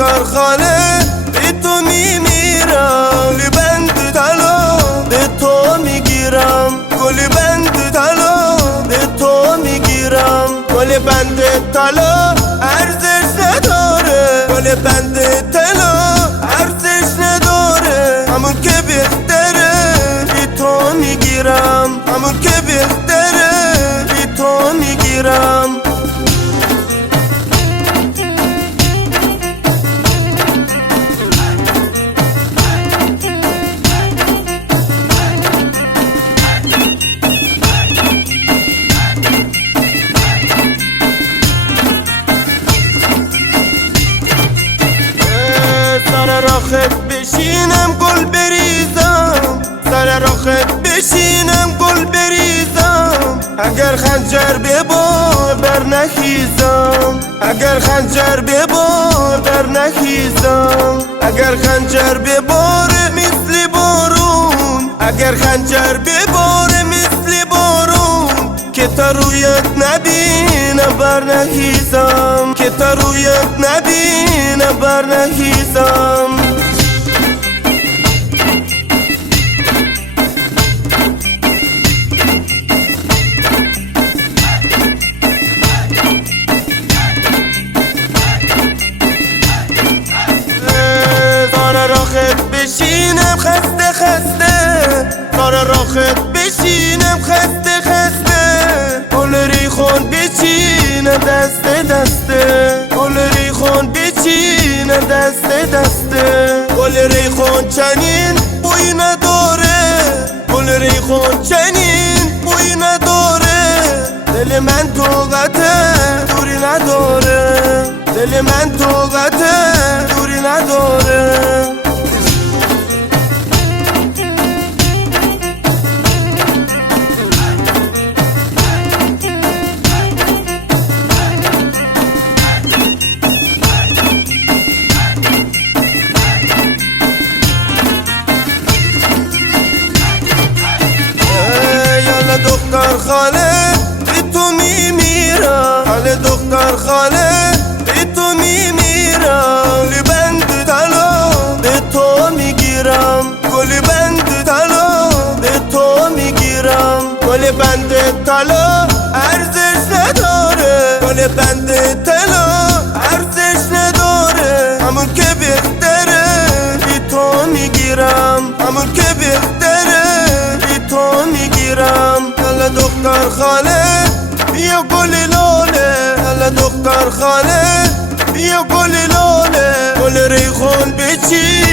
دختر خاله به تو میمیرم، گل بند طلا به تو میگیرم، گل بند طلا به تو میگیرم. گل بند طلا ارزش نداره، گل بند طلا ارزش نداره، همون که بهتره بی تو میگیرم، همون که بهتره بی تو میگیرم. سر راخت بشینم گل بریزم، سر راخت بشینم گل بریزم، اگر خنجر به بار بر نخیزم، اگر خنجر به بار بر نخیزم، اگر خنجر به بار مثل بارون، اگر خنجر به بار مثل بارون، که تا رویت نبینم بر نخیزم، که تا رویت نبینم بر نخیزم. سر راخت بشینم خسته خسته، سر راخت بشینم خسته خسته، گل ریخون بچینم دسته دسته، گل ریخون بچینم دسته دسته. گل ریخون چنین بوی نداره، گل ریخون چنین بوی نداره، دل من طاقته دوری نداره، دل من طاقته دوری نداره. دختر خاله به تو میمیرم، حال دختر خاله به تو میمیرم، گل بند طلا به تو میگیرم، گل بند طلا به تو میگیرم. گل بند طلا ارزش نداره، گل بند طلا ارزش نداره، همون که بهتره بی تو میگیرم، همون که بهتره بی تو میگیرم. هلا دختر خاله بیا گل لاله، هلا دختر خاله بیا گل لاله، گل ریخون بچین